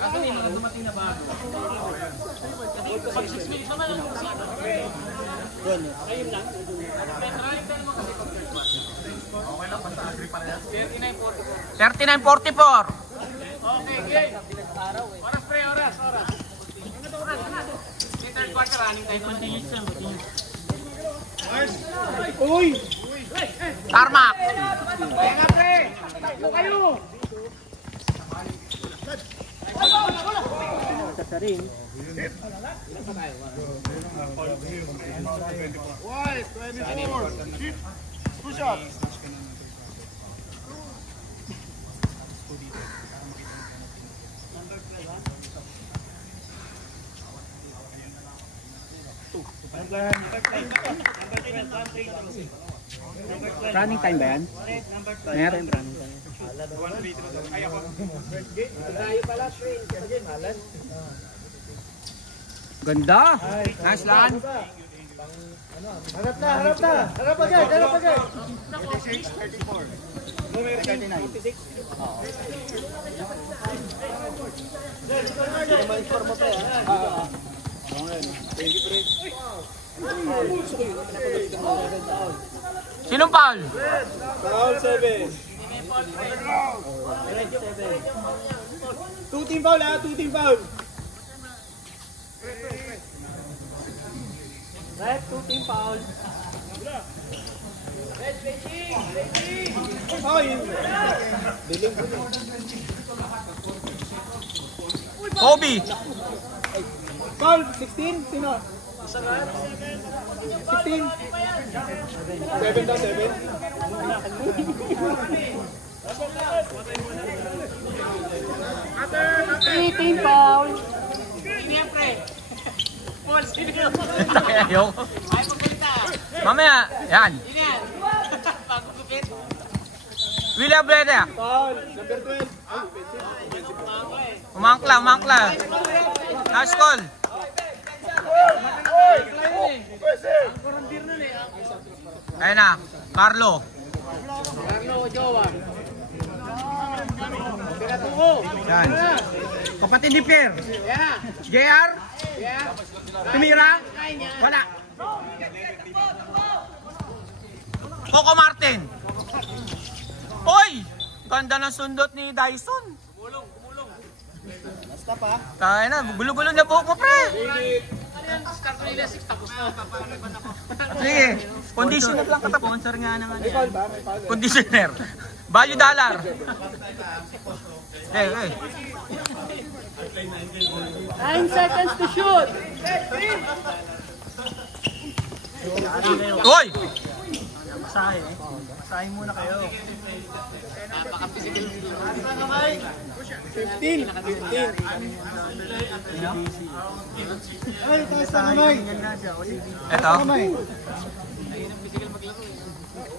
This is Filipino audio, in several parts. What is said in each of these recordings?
Kasi may mga dumating na bago. Pag 6 minutes naman yung ayun lang. Running time mo kasi pag first match. Okay lang, basta agree pa rin. 39-44. Okay, game. Oras pre, oras. Third quarter, running time. Continuous lang. Uy! Tarmac. Kaya nga pre! Takbo kayo! Sasarin. Wise, 24. Push up. Running time ba yan? Meron. Ganda! Nice land! Harap na! Harap agad! Sinong foul? Foul 7. 2 team foul ha, 2 team foul. Right, 2 team foul. Foul. Kobe. Foul 16. Sino? 16. 7 daw, 7. 3 team foul. Siyempre. Paul, sino? Ayoko. Mamaya, yan. Yan. Pagkupit. William Bleda. Foul. Number 12. Umangkla. Nice call. Ayun na, Carlo. Jowa. Pinatuko. Yan. Kapatid ni Pierre. Yeah. JR. Yeah. Tumira. Wala. Coco Martin. Hoy! Ganda ng sundot ni Dyson. Kumulong. Basta pa. Kaya na, gulo-gulo na buhok mo, pre. Ano yan? Start ko nila 6 tapos na. Papaliban ako. Sige, conditioner lang katapos. Sponsor nga naman May foul ba? May foul. Conditioner. Value dollar. Hey. 9 seconds to shoot. Hoy! Masahin muna kayo. 15. Ay, taas na kamay. Eto.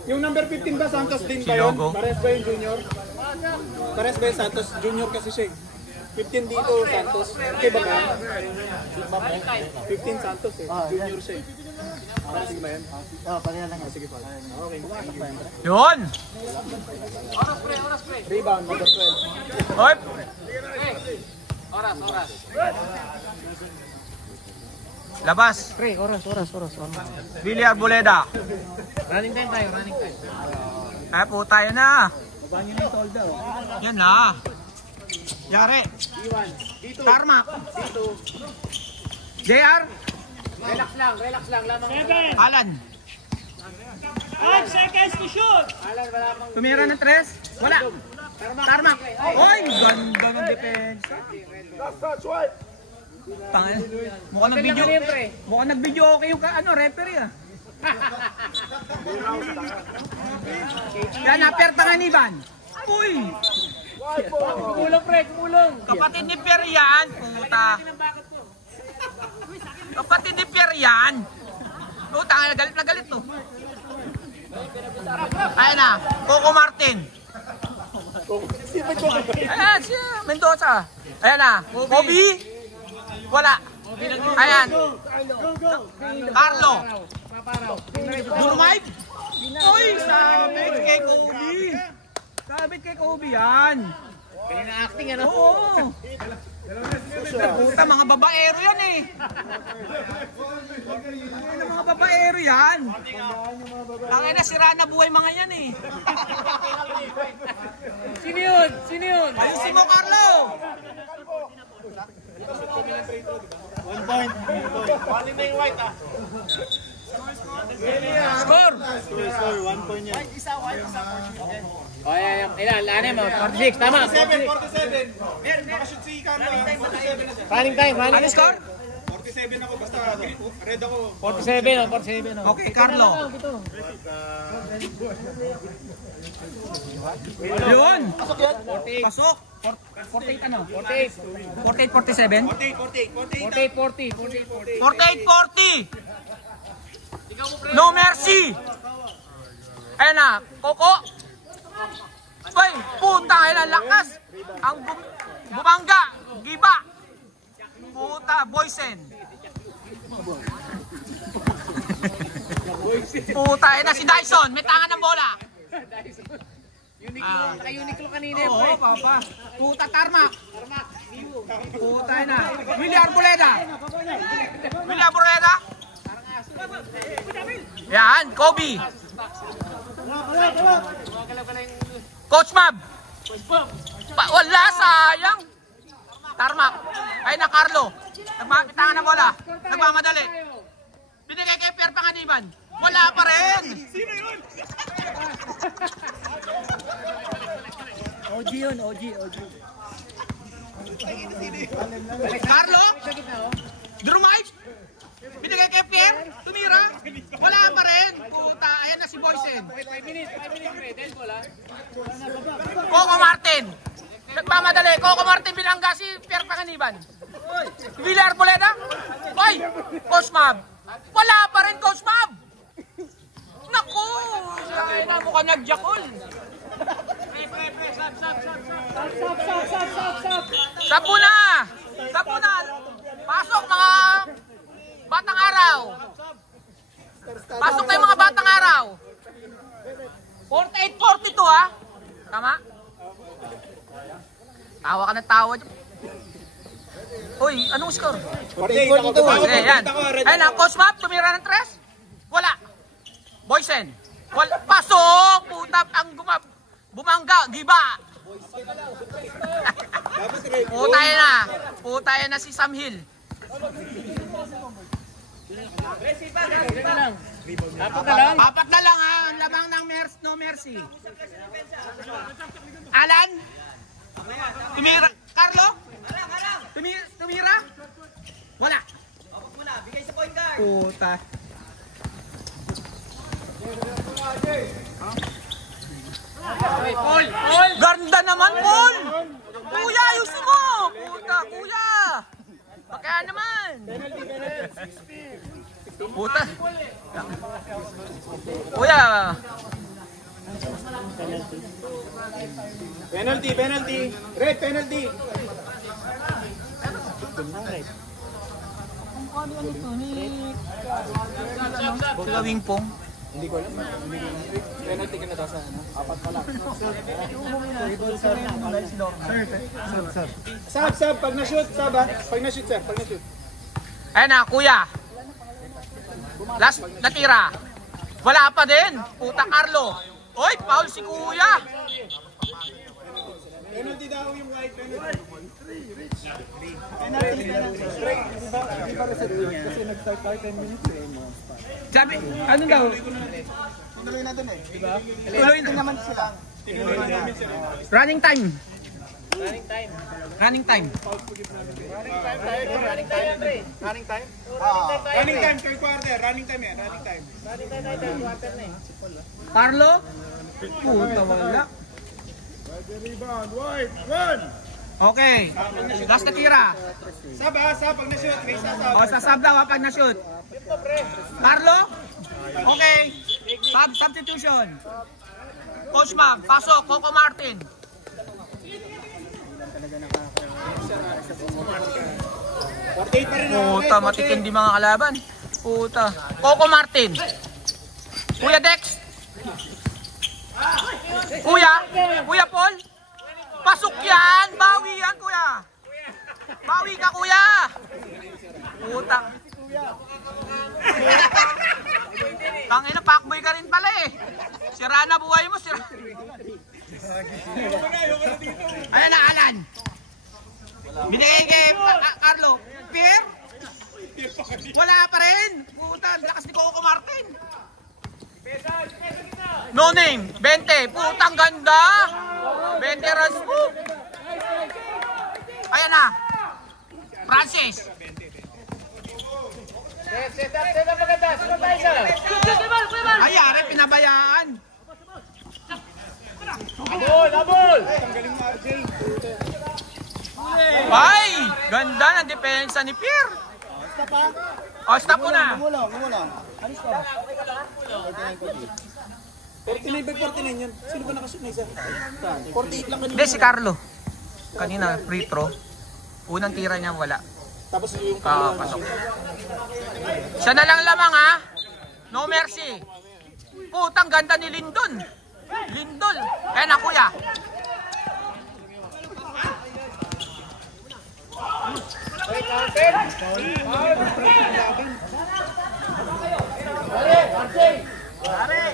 Yung number 15 ba, Santos din ba Si yun? Logo. Pares ba yung junior? Pares ba yung Santos? Junior kasi siya. 15 dito, Santos. Okay ba ba? 15 Santos eh. Junior siya eh. Sige ba yan? Oo, pareha lang. Sige pa. Okay. Yun! Oras pre. Rebound, number 12. Hoy! Oras. Labas. Pre, oras. Billy Arboleda. Running time tayo. Ay po tayo na. Baba nyo na yung tolda. Yan na. Yari. Iwan. Dito. Tarmac. Dito. JR. Relax lang. Lamang. Alan. 5 seconds to shoot. Alan, wala pang... Tumira ng 3. Wala. Tarmac. Hoy! Ganda ng depensa. Tangin. Mukhang nag-video okay yung referee ah. Yan, aperta nga ni Ivan. Uy! Kumulong. Kapatid ni Pierre yan. Puta. Kapatid ni Pierre yan. Puta, galit na galit to. Ayun na, Coco Martin. Ayan, siya, Mendoza. Ayan na, Kobe. Wala. Ayan. Carlo. Durmay. Uy, sabit kay Kobe. Sabit kay Kobe yan. Kanina acting ano? Oo. Puta, mga babaero yan eh. Ano mga babaero yan? Tangina na, sira na buhay mga yan eh. Sino yun? Sino yun? Ayusin mo, Carlo! 1 point. Score! Score, 1 point yan. O, ilan? Ano mo? 46, tama. 47. Nakashoot si Carlo. 47 na siya. Running time, running Ano score? 47 ako, basta red ako. 47, 47. Okay, Carlo. Yun! Pasok! 48 ano? 48, 48. 47? 48, 40. 48, 40! No mercy! Ayan na, Coco! Ay, puta, ayan ang lakas! Ang bumangga! Giba! Puta, Boysen! Puta, ayan na si Dyson! May tangan ng bola! Uniqlo, naka-Uniqlo kanina. Oo, papa. Puta, Tarmac! Puta, ayan na. Willie Arboleda! Willie Arboleda! Yan, Kobe! Coach Mab! Wala, sayang! Tarmac! Ay na, Carlo! Nagmapitangan ng bola! Nagmamadali! Binigay kay Pierre Panganiban! Wala pa rin! Sino yun? OG yun, OG. Carlo? Drumay? Binigay kay Pierre? Tumira? Wala pa rin! Puta, ayan na si Boysen! 5 minutes, pre. Dead ball, ha? Coco Martin! Nagmamadali! Coco Martin binangga si Pierre Panganiban! Willie Arboleda? Ay! Coach Mab! Wala pa rin, Coach Mab! Naku! Ay na, mukhang nagjakol! Sapo na! Sapo na! Pasok mga batang araw! Pasok kayo mga batang araw! 48-42 ha? Tama? Tawa ka ng tawa dyan. Uy, anong score? 48. Okay, yan. Ayun na, Coach Map, tumira ng 3? Wala. Boysen. Pasok! Puta, ang bumangga, giba. Putay na. Putay na si Sam Hill. Apat na lang ha. Ang lamang ng no mercy. Alan? Tumira? Carlo? Tumira? Wala. Bigay sa point guard. Puta. Paul! Ganda naman, Paul! Kuya, ayusin mo! Puta, kuya! Baka naman! Puta! Kuya! Penalty. Red penalty. Gawing pong. Hindi ko alam. Penalty ka na daw sa ano? 4 pa lang. Sab. Pag na-shoot, sab ha? Pag na-shoot, sir. Pag na-shoot. Ayan na, kuya. Last natira. Wala pa din. Puta, Carlo. Oy, foul si kuya. Penalty daw yung white penalty. Hindi pa reset yun kasi nag-start tayo 10 minutes eh. Sabi, ano daw? Tuloy na dun eh. Diba? Tuloy na naman sila. Running time. Running time. Running time. Running time, pre. Running time? Running time, third quarter. Running time yan. Running time. Running time, third quarter na eh. Carlo? Puta, wala. Rebound, white, run! Okay. Last natira. Sab ha, sab. Pag na-shoot, may sasab. O, sasab daw ha, pag na-shoot. Carlo? Okay. Substitution. Coach Mag, pasok. Coco Martin. 48 pa rin ha. Puta, matitindi mga kalaban. Puta. Coco Martin. Kuya Dex. Kuya Paul. Pasok yan. Bawi ka, kuya! Utang. Tangina, pakboy ka rin pala eh. Sira na buhay mo, sira. Ayan na, Alan. Binigay kay Carlo. Pierre? Wala pa rin. Puta, lakas ni Coco Martin. No name, 20. Putang ganda. 20 runs po. Ayan na. Francis. Set up maganda. Sunod tayo siya. Ayari, pinabayaan. Abol! Ay! Ganda ng depensa ni Pierre. O, stop mo na. Alis ka. 49 by 49 yun. Sino ba nakashoot na isa? 48 lang kanina. Hindi, si Carlo. Kanina, free throw. Unang tira niya wala. Tapos yung Pasok. Siya na lang lamang ha. No mercy. Putang ganda ni Lindon. Lindol. Kaya na kuya.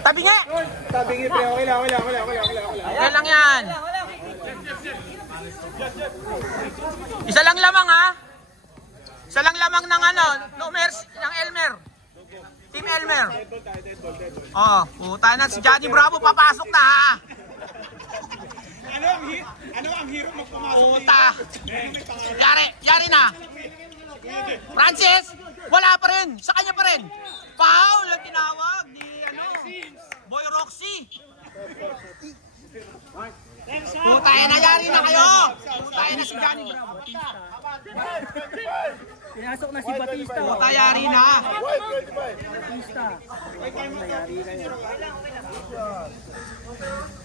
Tabi nga. Tabi nga, pre. Okay lang. Okay lang yan. Isa lang lamang ha. Isa lang lamang ng ano, no mercy, ng Elmer. Team Elmer. Oh, puta na si Johnny Bravo papasok na ha. Ano ang hirap magpumasok? Puta. Yari na. Francis, wala pa rin. Sa kanya pa rin. Foul ang tinawag ni Boy Roxy. Puta na, yari na kayo. Puta na si Johnny Bravo. Pinasok na si Batista. Puta, yari na. Batista.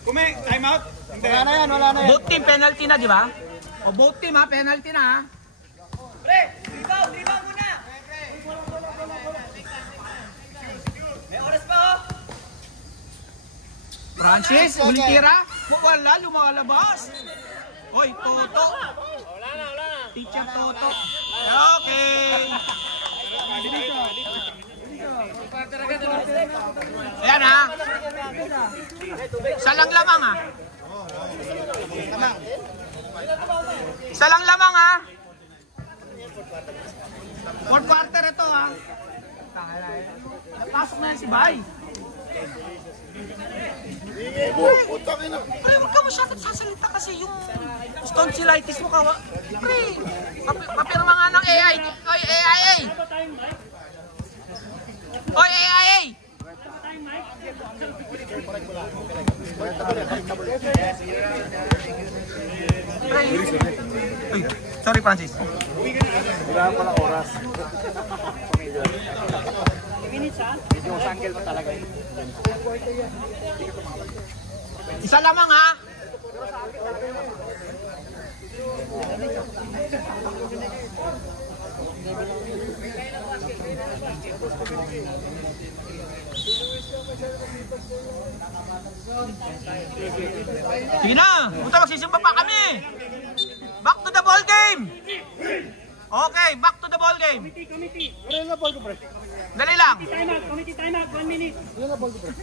Kume, time out. Wala na yan. Both team penalty na, di ba? O both team ha, penalty na ha. Pre, dribaw muna. May oras pa oh. Francis, ulit tira. Wala, lumalabas. Hoy, Toto. Wala na. Teacher Toto. Okay. Ayan ha. Isa lang lamang ha. Isa lang lamang ha. Fourth quarter ito ha. Napasok na yan si Bay. Pre, huwag ka masyadong sasalita kasi yung tonsillitis mo kawa. Pre, papirma nga ng AI. Oy, AIA. Oy, AIA. Pre. Uy, sorry Francis. Wala pa lang oras. Yung sangkel mo talaga yun. Isa lamang ha. Sige na, punta magsisimba pa kami. Back to the ball game. Okay, back to the ball game. Committee. Ano na ball ko, pre? Dali lang. Committee time out. 1 minute. Ano na ball ko, pre?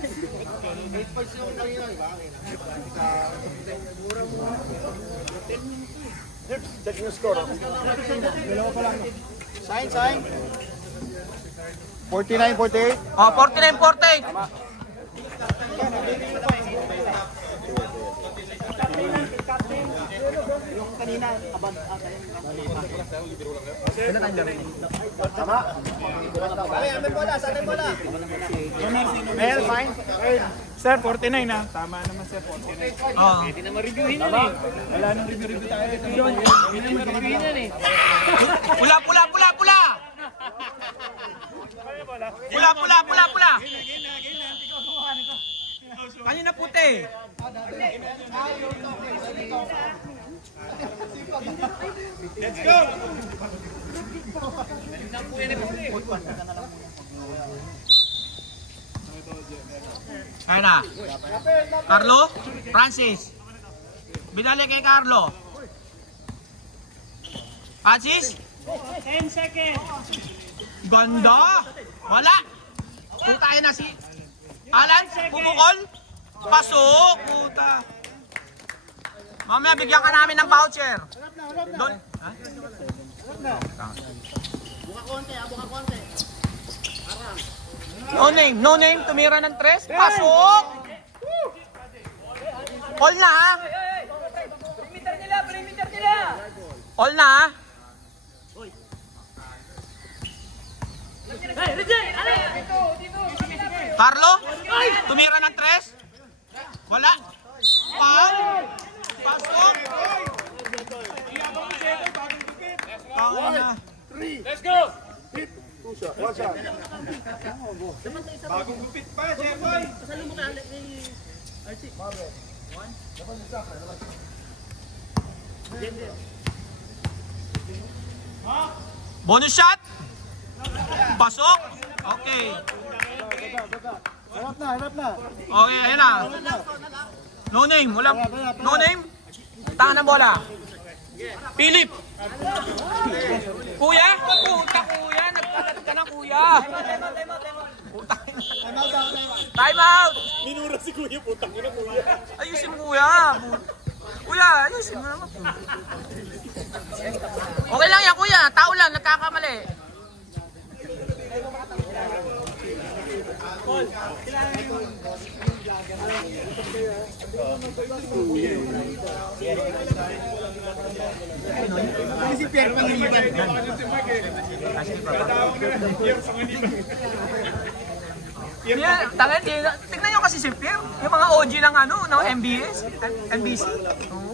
Check yung score. Dalawa pa lang. Sign. 49-48. Oh, 49-48. Yung kanina, abang Tama. Mel, fine. Sir, 49 na. Tama naman sir, 49. Oh. Hindi na ma-reviewin yan eh. Wala nang review tayo. Hindi na ma-reviewin yan eh. Pula. Pula. Kanina puti. Let's go! Kaya na. Carlo, Francis. Binali kay Carlo. Francis? 10 seconds. Ganda! Wala! Kung tayo na si Alan, pumukol. Pasok! Puta! Mamaya bigyan ka namin ng voucher. Doon. Ha? No name, tumira ng 3. Pasok! All na ha? Perimeter nila. All na ha? Hey, Rejay! Carlo? Tumira ng 3? Wala. Foul? Pasok? Let's go! Bagong gupit pa, Jeboy. Bonus shot? Pasok? Okay. Harap na. Okay, ayan na. No name, wala. No name? Tangan ng bola. Philip. Kuya? Puta kuya, nagkalat ka na kuya. Time out. Minura si Kuya, putang ina Kuya. Ayusin mo kuya. Kuya, ayusin mo naman. Okay lang yan kuya, tao lang, nagkakamali. Si Pierre Pangiliban. Yeah, tingnan nyo kasi si Pierre, yung mga OG ng ano, ng MBS, MBC. Oo.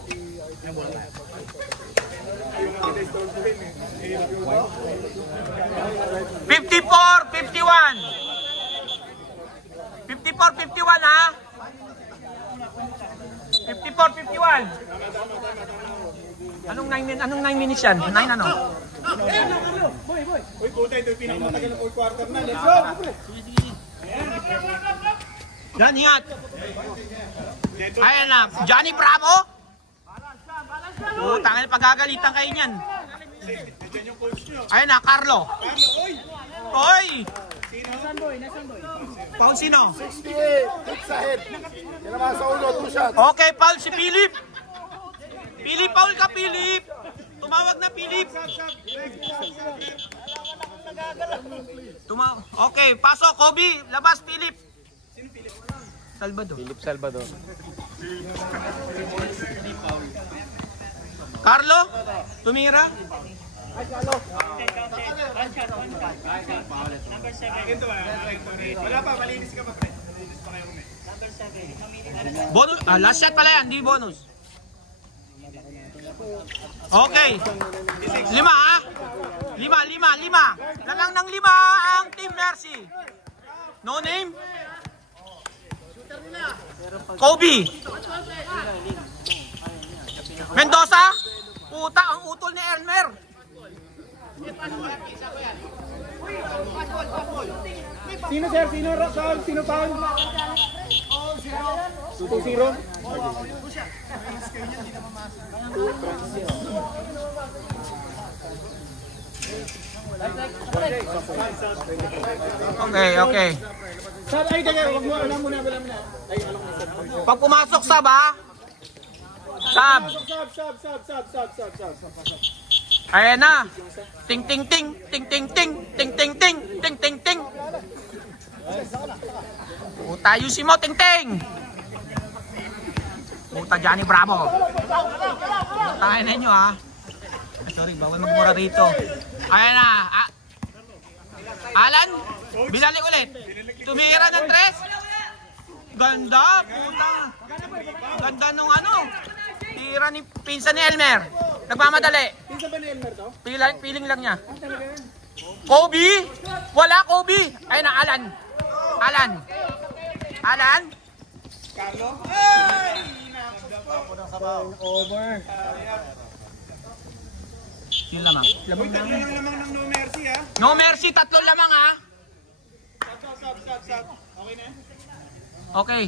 $54-51 ha? 54-51. Anong 9 minutes yan? 9 ano? Uy, puta, ito yung pinakamatagal na 4 quarter na. Let's go! Yan, ingat. Ayan na, Johnny Bravo. Tangin, pagagalitan kayo niyan. Ayan na, Carlo. Oy! Paul sino? 68, hits ahead. Yan naman sa ulo, 2 shots. Okay, Paul si Philip. Philip, Paul ka, Philip. Tumawag na, Philip. Okay, pasok, Kobe. Labas, Philip. Salvador. Philip Salvador. Carlo, tumira. Wala pa, malinis ka pa. Bonus, last shot pala yan, di bonus. Okay. 5 ha? 5. Lalang ng 5 ang Team Mercy. No name? Kobe. Mendoza? Puta, ang utol ni Elmer. Sino sir? Sino Rasul? Sino Paul? 2-0. Okay. Sab, ay, teka, wag mo, alam mo na. Ay, alam mo na. Pag pumasok sab ha? Sab. Sab. Ayan na. Ting ting ting. Ting ting ting. Ting ting ting. Ting ting ting. Puta, ayusin mo, ting ting. Puta, Johnny Bravo. Tayo na nyo ha. Sorry, bawal magmura rito. Ayan na. Alan, binalik ulit. Tumira ng 3. Ganda, puta. Ganda nung ano. Tira ni pinsan ni Elmer. Nagmamadali. Pinsan ba ni Elmer to? Feeling lang niya. Kobe? Wala Kobe. Ayun na, Alan. Carlo? Ay! Over. Yun lamang. Uy, tatlo lang lamang ng No Mercy ha. No Mercy, 3 lamang ha. Stop. Okay na? Okay.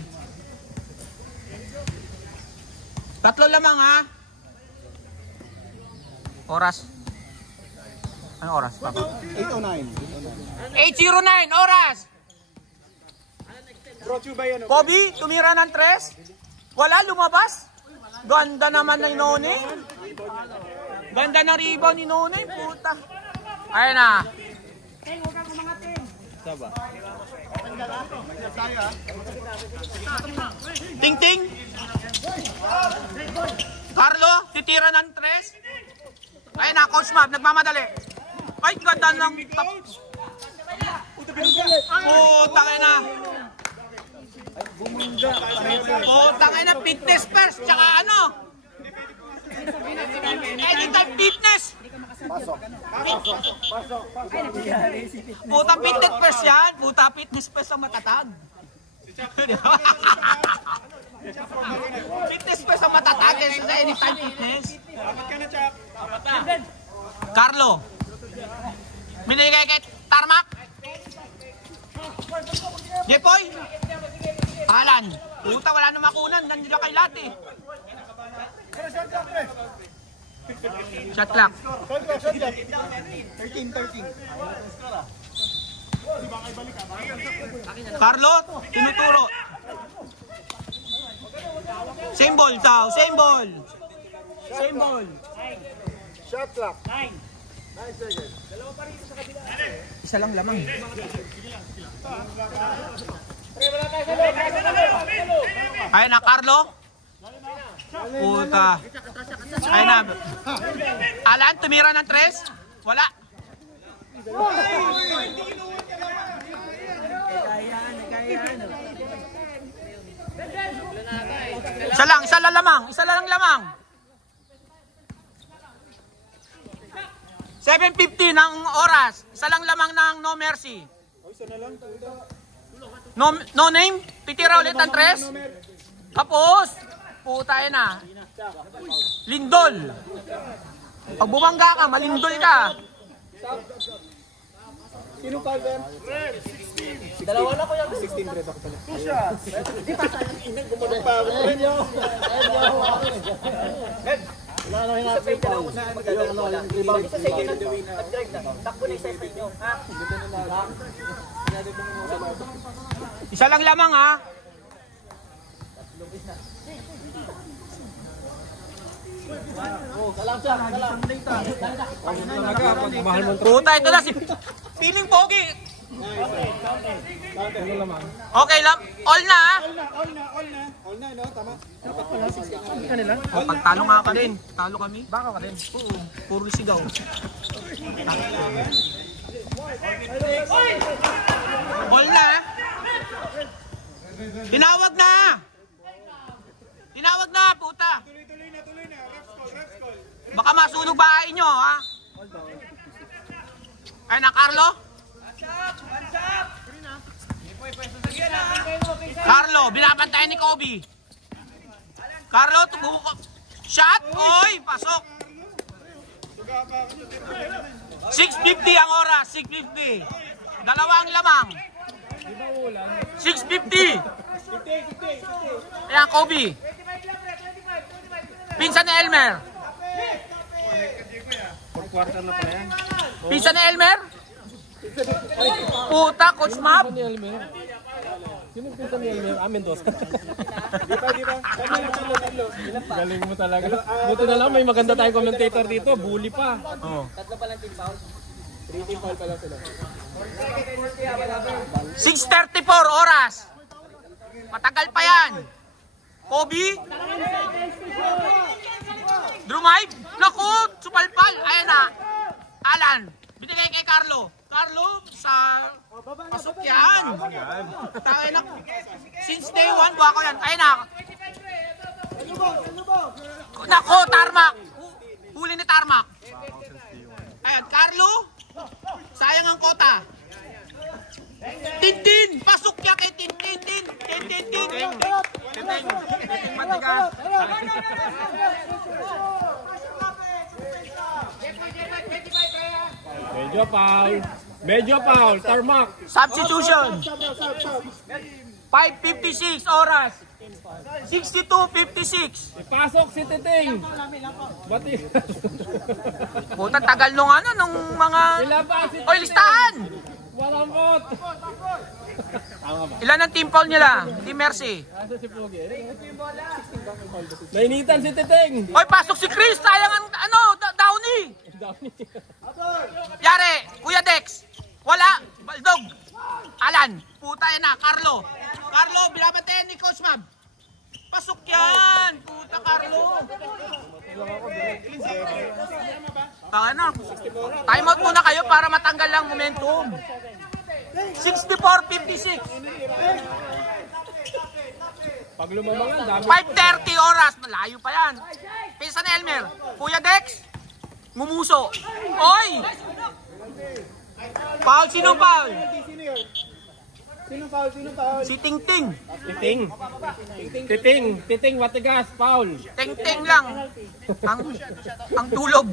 3 lamang ha. Oras. Anong oras? 8:09. 8:09 oras. Brought you by ano? Kobe, tumira ng 3. Wala, lumabas. Ganda naman na None. Ganda ng rebound ni None, puta. Ayun na. Saba. Ting-ting. Carlo, titira ng 3. Ayun na, Coach Mab, nagmamadali. Ay, ganda ng top. Puta kayo na. Puta kayo na, fitness first, tsaka ano? Anytime fitness. Puta fitness first yan. Puta fitness first ang matatag. Fitness first ang matatag. Anytime fitness. Carlo. Binigay kay Tarmac. Jepoy. Alan. Puta wala nang makunan. Nandito kay Lati. Shot clock. 13. Carlo, tinuturo. Same ball, Sao. Same ball. Same ball. Shot clock. 9. Isa lang lamang. Ayun na, Carlo. Puta. Ayun na. Alan, tumira ng 3. Wala. Isa lang lamang. 7:50 ng oras. Isa lang lamang ng No Mercy. No name. Titira ulit ng 3. Tapos. Puta yun na. Lindol. Pag bumangga ka, malindol ka. Sino pa Ben? Dalawa na ko yan. 16 red ako pala. Wala na yung ating pa. Isa sa inyo nag-drive na. Takbo na isa sa inyo. Isa lang lamang ha. Puta ito na si Feeling Pogi. Okay lang. All na ha. All na, no? Tama. Oh, pagtalo nga ka din. Talo kami. Baka ka din. Oo. Puro sigaw. All na ha. Tinawag na. Tinawag na, puta. Tuloy na. Refs call. Baka masunog bahay nyo, ha? Ay na, Carlo? Carlo, binabantayan ni Kobe. Carlo, tumuko. Shot! Oy, pasok. 6:50 ang oras, 6:50. Dalawang lamang. 6:50. Ayan, Kobe. Pinsan ni Elmer. Quarter na pala yan. Pinsan ni Elmer? Puta, Coach Mab. Sino pinsan ni Elmer? Amin dos. Di ba? Tatlo. Galing mo talaga. Buti na lang may maganda tayong commentator dito. Bully pa. Oh. 3 team foul pala sila. 6:34 oras. Matagal pa yan. Kobe. Drumive. Naku, supalpal. Ayan na. Alan. Binigay kay Carlo. Carlo, sa pasok yan. Tayo na. Since day 1, buha ko yan. Ayan na. Naku, Tarmac. Huli ni Tarmac. Ayan, Carlo. Sayang ang kota. Tintin! Pasok niya kay Tintin! Tintin! Matigas! Medyo foul. Tarmac. Substitution! 5:56 oras! 62-56. Ipasok si Titing. Bati. Puta, tagal nung ano, nung mga... Ilabas si Oy, listahan! Walang bot. Ilan ang team foul nila? Team Mercy. Asa si Pugi? Nainitan si Titing. Oy, pasok si Chris! Sayang ang, ano, Downey! Yari, Kuya Dex. Wala, Baldog. Alan, puta yan na, Carlo. Carlo, binabantayan ni Coach Mab. Pasok yan! Puta, Carlo! Tanga na. Time out muna kayo para matanggal lang momentum. 64-56. Pag lumamangan, dami. 5:30 oras. Malayo pa yan. Pinsan ni Elmer. Kuya Dex. Ngumuso. Oy! Foul, sino foul? Sino foul? Sino foul? Si Ting Ting. Titing, matigas, foul. Ting Ting lang. Ang tulog.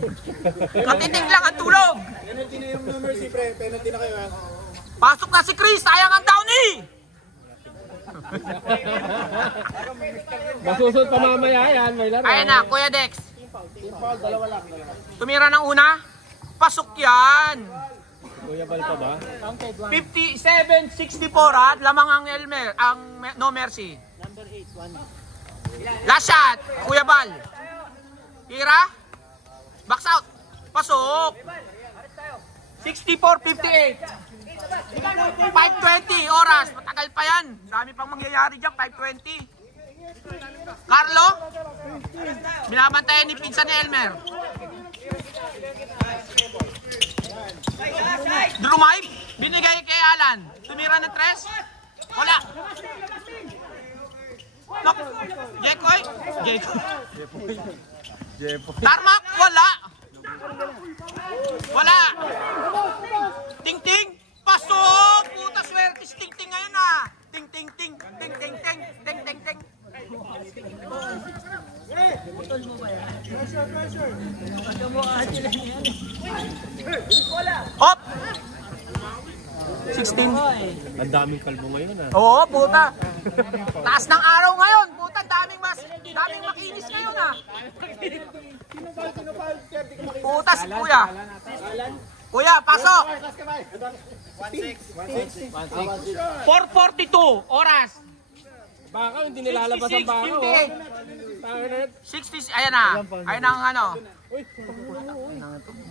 Katiting lang ang tulog. Penalty na yung number si pre. Penalty na kayo ha. Pasok na si Chris. Sayang ang Downey. Masusot pa mamaya yan, may laro. Ayan na, Kuya Dex. Tumira ng una. Pasok yan. Kuya Bal pa ba? 57-64 at lamang ang Elmer, ang No Mercy. Last shot, Kuya Bal. Tira. Box out. Pasok. 64-58. 5:20 oras. Matagal pa yan. Dami pang mangyayari dyan. 5:20. Carlo. Binabantayan ni pinsan ni Elmer. Drumay. Binigay kay Alan. Tumira ng 3. Wala. Nok. Jekoy. Tarmac. Wala. Wala. Ting Ting. Pasok. Puta swerte si Ting Ting ngayon ah. Ting Ting Ting. Ting Ting Ting. Ting Ting Ting. Hop. 16. Ang daming kalbo ngayon ah. Oo, puta. Taas ng araw ngayon. Puta, daming makinis ngayon ah. Sino foul? Puta si Kuya. Kuya, pasok. 4:42 oras. Baka hindi nilalabas ang baka. 60, ayan na. Ayan ang ano.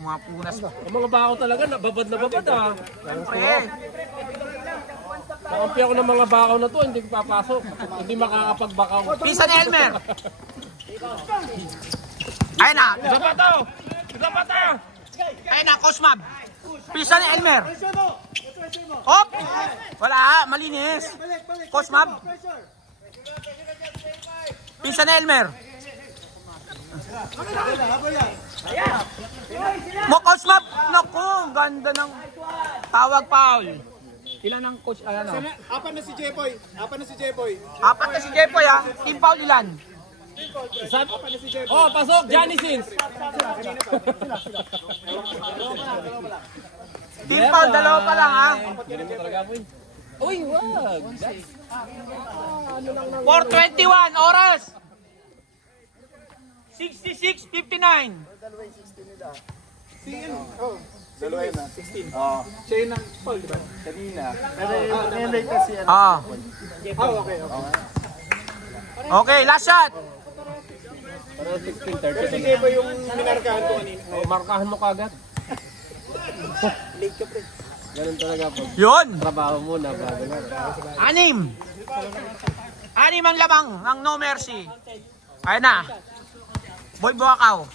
Mga punas. Ang mga bako talaga, babad ah. Siyempre. Nakampi ako ng mga bakaw na to, hindi ko papasok. Hindi makakapagbakaw. Pinsan ni Elmer. Ayan na. Isa pa to! Ayan na, Coach Mab. Pinsan ni Elmer. Hop. Wala, malinis. Coach Mab. Pinsan ni Elmer. Mo Coach Mab. Naku, ganda ng tawag foul. Ilan ang coach? Ayan o. Apat na si Jepoy. Apat na si Jepoy ha. Team foul ilan? Isa? Oh, pasok! Johnny Sins! Team foul, dalawa pa lang ha. Uy, wag! 4:21 oras. 66-59. Dalawa yun na. 16. Siya yun ang foul, di ba? Kanina. Pero yung latest yan. Okay. Okay, last shot. Pero si Jepoy yung minarkahan ko kanina. Oh, markahan mo kagad. Late ka pre. Ganun talaga po. Yun. Trabaho muna bago na. 6 ang lamang ng No Mercy. Ayan na. Boy Buakaw.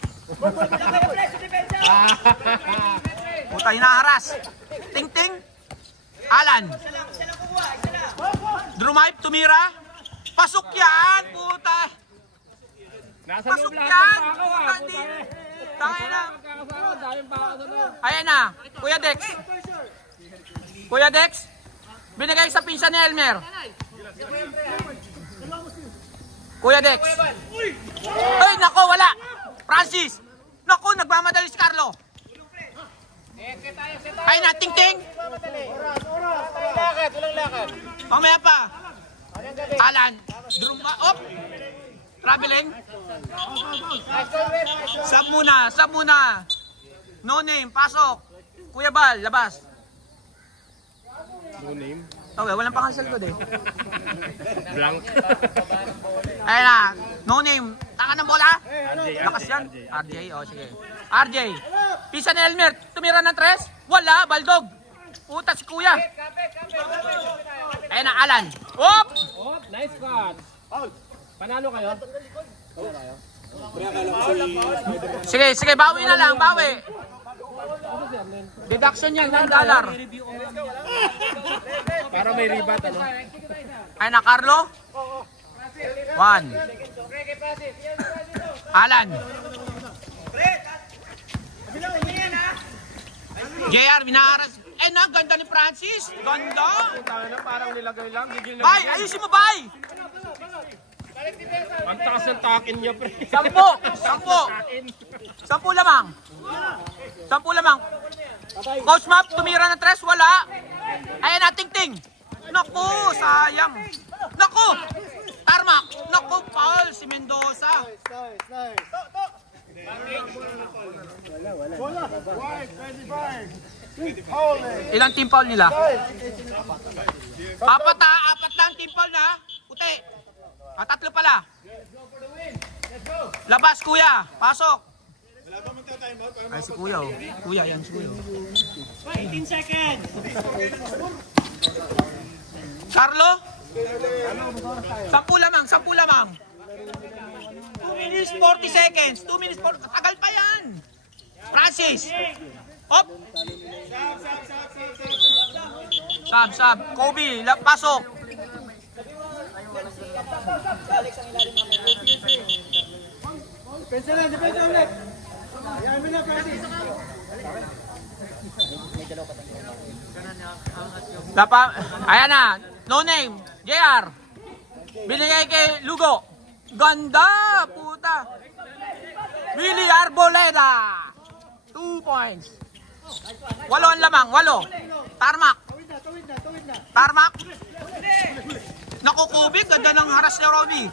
Puta, hinaharas. Ting Ting. Alan. Drumay, tumira. Pasok yan, puta. Nasa Pasok loob lahat yan. ng bakaw Puta, ah. di. Tayo na. Magkakasama, daming bakaw sa loob. Ayan na. Kuya Dex. Kuya Dex. Binigay sa pinsan ni Elmer. Kuya Dex. Ay, nako, wala. Francis. Nako, nagmamadali si Carlo. Ay na, Ting Ting. Walang lakad. Mamaya pa. Alan. Op! Traveling. Sub muna. No name, pasok. Kuya Bal, labas. No name. Okay, walang pangalan sa likod eh. Blank. Ayun na, no name. Taka ng bola. Lakas yan. RJ, sige. RJ. Pisa ni Elmer, tumira ng 3. Wala, Baldog. Puta si Kuya. Ayun na, Alan. Op! Nice cut. Panalo kayo? Sige, bawi na lang, bawi. Deduction yan, $9. Para may ribat, ano? Ayun na, Carlo. 1. Alan. JR, binaharas. Ganda ni Francis. Ganda. Parang nilagay lang. Bay, ayusin mo, Bay. Ang taas ng takin niya, pre. 10 lamang. 10 lamang. Coach Map, tumira ng 3, wala. Ayan na, ting-ting. Naku, sayang. Naku, tarmak. Naku, foul si Mendoza. Nice. Ilang team foul nila? Apat lang team foul na. Puti. 3 pala. Labas, Kuya. Pasok. Ay, si Kuya, oh. Kuya, yan si Kuya. 18 seconds. Carlo? 10 lamang. 2 minutes 40 seconds. 2 minutes 40. Tagal pa yan. Francis. Op. Sab. Kobe, pasok. Depensa ulit. Ayan mo na, Francis. Ayan na. No name. JR. Binigay kay Lugo. Ganda, puta. Willie Arboleda. 2 points. 8 lamang, 8. Tarmak. Tarmak. Naku, Kobe, ganda ng haras ni Robbie.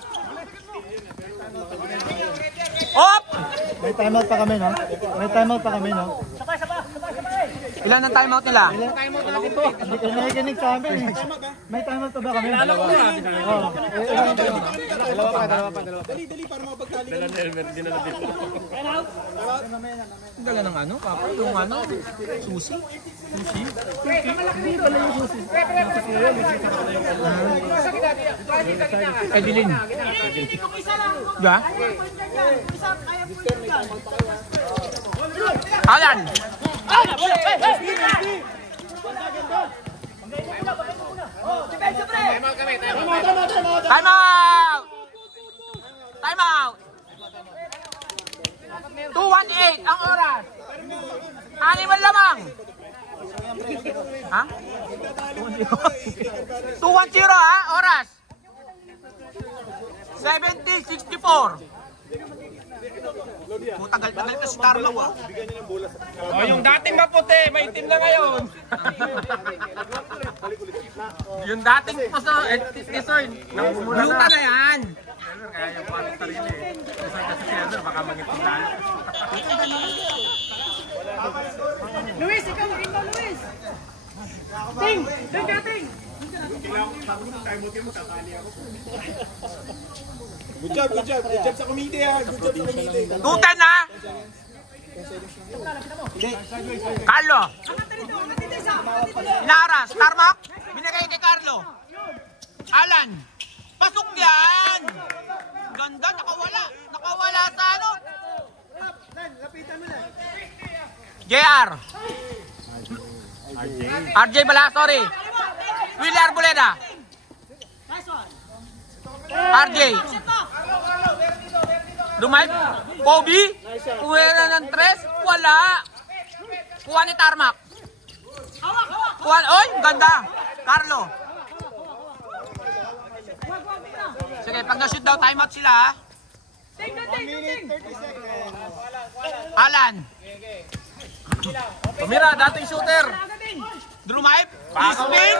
Op! May timeout pa kami, no? Ilan ang timeout nila? Hindi ko nakikinig sa amin. May timeout pa ba kami? Dalawa pa. Dali, para makapagtali. Dala ni Elmer, di na dito. Ang gala ng ano, Papa? Yung ano, susi? Edilin. Ya? Alan! Time out! 2:18 ang oras. 6 lamang. Ha? 2:10 ha, oras. 70-64. Tagal-tagal ka si Carlo ah. Yung dating maputi, may team na ngayon. Yung dating po sa Tisoy, luta na yan. Kaya yung palit na rin eh. Kasi si Elmer baka mag-ipin lalo. Luis, ikaw, Luis. Ting! Good job sa committee, ha? 2:10 na. Carlo. Inaras, Tarmac. Binigay kay Carlo. Alan. Pasok yan. Ganda, nakawala sa ano. JR. RJ bala, sorry. Willie Arboleda. RJ. Dumay. Kobe. Kuha na ng 3. Wala. Kuha ni Tarmac. Kuha. Oy, ganda. Carlo. Sige, pag na-shoot daw, timeout sila ha. 1 minute, 30 seconds. Alan. Tumira, dating shooter. Drew Maip. Spin.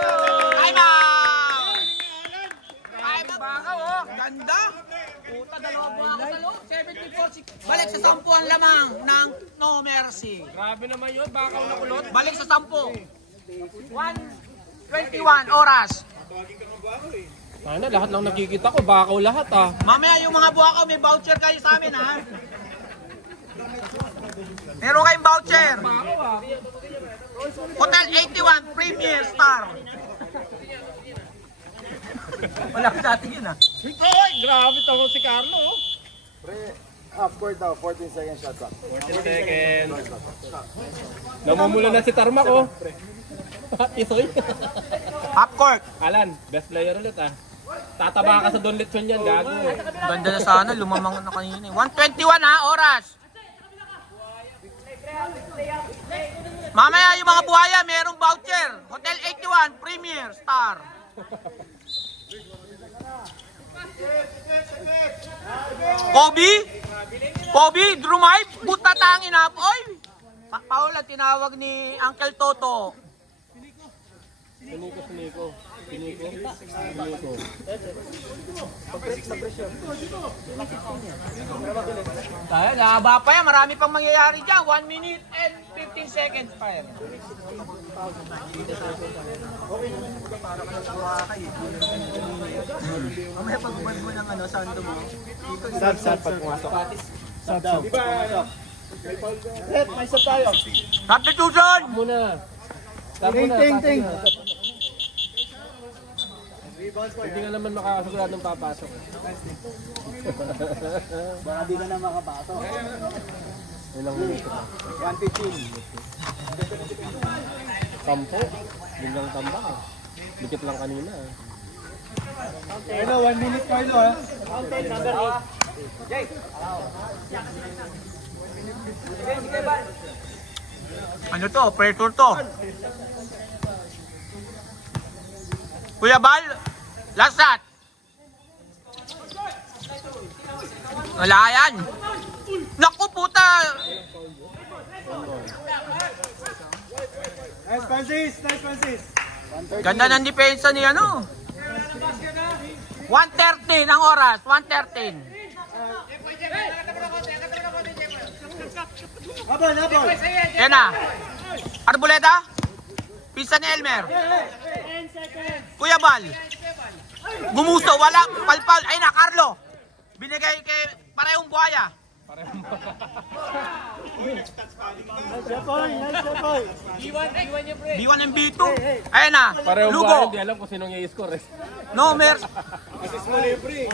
Time out. Time out. oh. Ganda. Puta, dalawa po ako sa loob. 74. Balik sa 10 ang lamang ng No Mercy. Grabe naman yun, bakaw na kulot. Balik sa 10. 1:21 oras. Sana lahat lang nakikita ko, bakaw lahat ah. Mamaya yung mga buwakaw, may voucher kayo sa amin ha. Meron kayong voucher. Bakaw ah. Hotel 81 Premier Star. Wala ko sa atin yun ha. Ay, grabe tamo si Carlo oh. Half court daw, 14 seconds shot clock. 14 seconds. Namumula na si Tarmac oh. Isoy. Half court. Alan, best player ulit ah. Tataba ka sa Don Lechon yan, gago. Ganda na sana, lumamang na kanina. 1:21 ha, oras. Mamaya yung mga buhaya, merong voucher. Hotel 81 Premier Star. Kobe, Drumay, buta tangin na. Oy! Paul ang tinawag ni Uncle Toto. Siniko. Tayo, nahaba pa yan. Marami pang mangyayari dyan. 1 minute and 15 seconds pa yan. Mamaya pag-ban mo ng sando mo. Sad pag pumasok. Sad daw. Di ba? Red, may sad tayo. Substitution! Muna. Ting. Hindi ka naman makakasigurado ng papasok. Baka di ka na makapasok. Ilang minuto. 1:15. Tampo. Biglang tamba ah. Dikit lang kanina ah. Carlo, 1 minute Carlo ha. Fountain number 8. Jay. Sige ba? Ano to? Operator to. Kuya Bal, last shot. Wala yan. Naku puta. Nice Francis. Ganda ng depensa ni ano. 1:13 ang oras. 1:13. Habol. Yan na. Arboleda. Pisa ni Elmer. Kuya Bal. Gumusto. Wala. Palpal. Ay na, Carlo. Binigay kay parehong buhaya. B1 and B2. Ayun na. Parehong Lugo. buhay, hindi alam kung sinong i-score eh. No mer. Assist mo libre.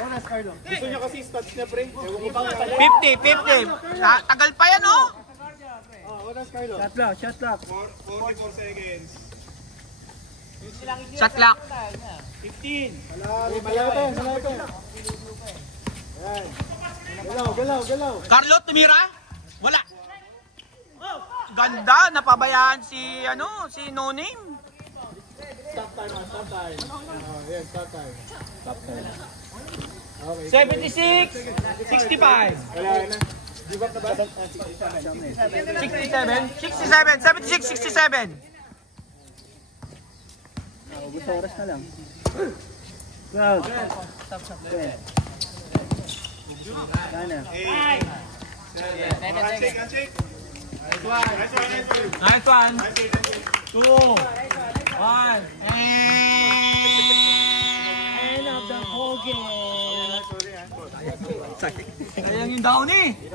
Oras Carlo. Gusto niya kasi stats niya pre. 50. Tagal pa yan oh. Oras Carlo. Shot clock. 44 seconds. Shot clock. 15. Malapit. Yan. Galaw. Carlo, tumira? Wala. Ganda, napabayaan si No Name. Stop time. Yan, stop time. Okay. 76, 65. Wala na. Give up na ba? 76, 67. Gusto oras na lang. Well. Stop. Sana. Handshake. Nice one. 2, 1. End of the whole game. Sayang yung down eh.